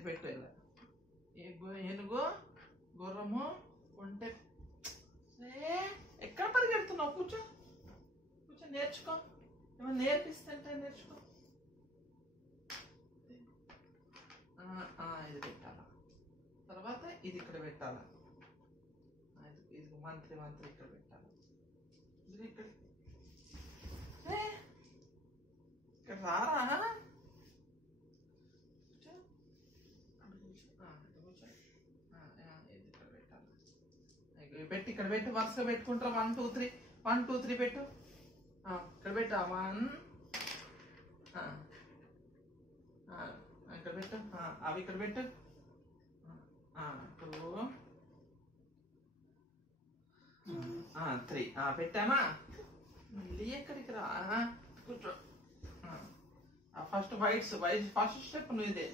ఇది పెట్టు ఇలా. ఏనుగు గుర్రము ఒంటె. ఎక్కడ పరిగెడుతున్నావు? కూర్చో కూర్చో, నేర్చుకో. ఏమన్నా నేర్పిస్తుంటే నేర్చుకో. ఇది పెట్టాలా, తర్వాత ఇది ఇక్కడ పెట్టాలా. ఇది మంత్రి ఇక్కడ పెట్టాలి. ఇది ఇక్కడ రారా. పెట్టి ఇక్కడ పెట్టి వరుసగా పెట్టుకుంటారు. 1 2 3 1 2 3 పెట్టు. ఇక్కడ పెట్టా 1 ఇక్కడ పెట్టు. అవి ఇక్కడ పెట్టు. 2 3 పెట్టామా. మళ్ళీ ఎక్కడికి రా, కూర్చో. ఫస్ట్ వైట్స్ ఫస్ట్ స్టెప్ నువ్వు ఇదే.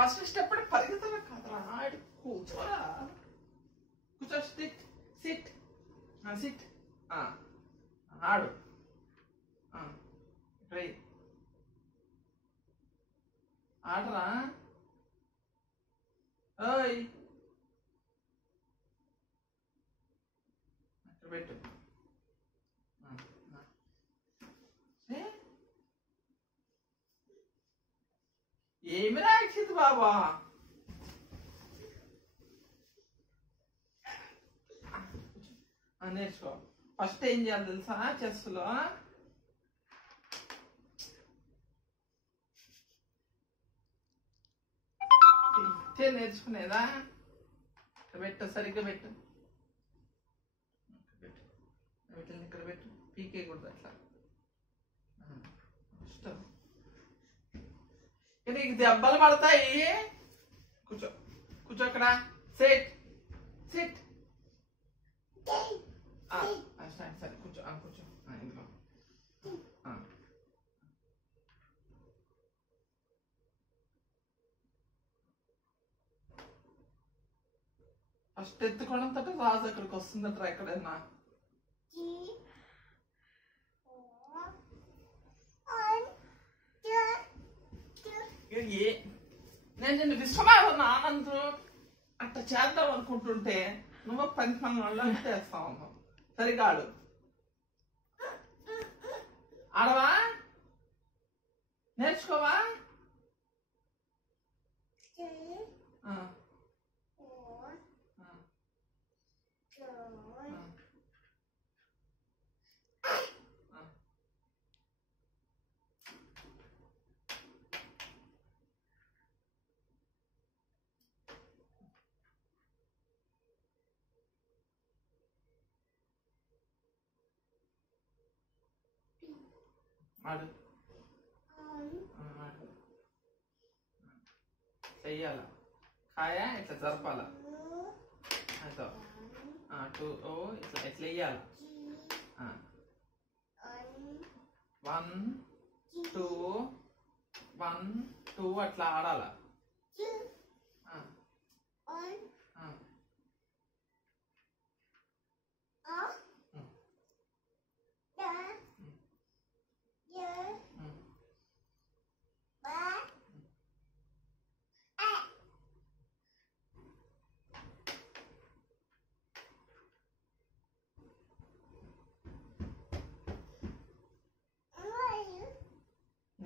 ఫస్ట్ స్టెప్ పరిగెత్తలే కాదురా, కూర్చోరా. కూర్చో. SIT SIT SIT. ఆడు. ఇక్కడ ఆడరా. ఓయ్ ఇక్కడ పెట్టు. ఏమి రాక్షిత్ బాబా. నేర్చుకో. ఫస్ట్ ఏం చేయాలి తెలుసా? చెస్లో నేర్చుకునేదా. పెట్టు, సరిగ్గా పెట్టు. ఇక్కడ పెట్టు. పీకే కూడదు అట్లా. ఇష్టం. నీకు దెబ్బలు పడతాయి. కూర్చో కూర్చో అక్కడ. SIT SIT. సరే కూర్చో కూర్చో. ఇందులో ఫస్ట్ ఎత్తుకోవడంతో రాజు అక్కడికి వస్తుందట్రా. ఎక్కడైనా నేను నిన్ను విశ్వనాథన్ ఆనంద్ అట్లా చేద్దాం అనుకుంటుంటే నువ్వు 10 వాళ్ళు చేస్తా ఉన్నావు. సరిగా ఆడు. ఆడవా? నేర్చుకోవా? ఆడు. చెయ్యాల. కాయ ఇట్లా జరపాల. ఇట్లా ఇట్లా వేయాల. 1 2 1 2 అట్లా ఆడాల.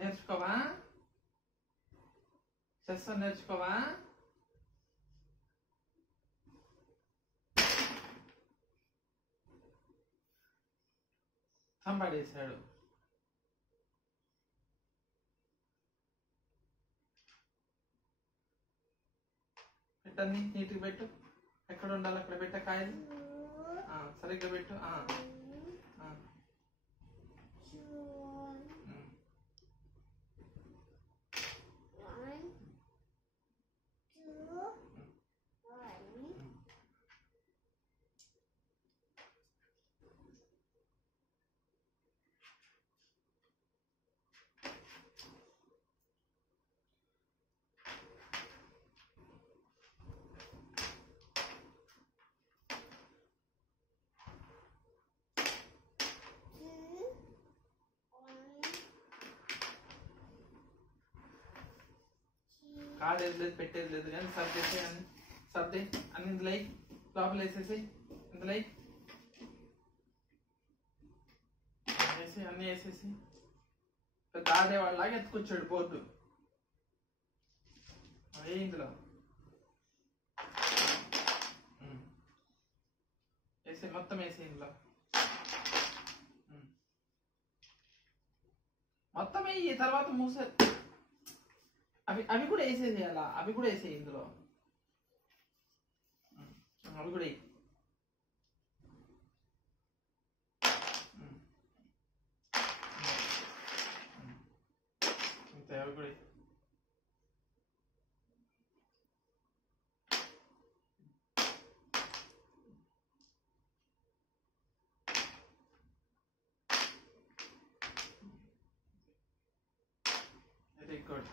నేర్చుకోవా? చెస్ నేర్చుకోవా? సంపాడేశాడు. పెట్టండి, నీట్గా పెట్టు. ఎక్కడ ఉండాలి అక్కడ పెట్ట కాయలు. సరిగ్గా పెట్టు. కాడేది లేదు పెట్టేది లేదు కానీ సర్దేసి అన్ని సర్దే అన్ని ఇందులో లోపల వేసేసి ఇందులో వేసి అన్నీ వేసేసి పెద్ద ఆడేవాళ్ళలాగా ఎత్తుకొచ్చాడు బోర్డు ఏ ఇందులో వేసే మొత్తం వేసే ఇందులో మొత్తం వేయి తర్వాత మూసే అవి అవి కూడా వేసేసేయాలా అవి కూడా వేసేయి ఇందులో అవి కూడా అంతే అవి కూడా వెరీ గుడ్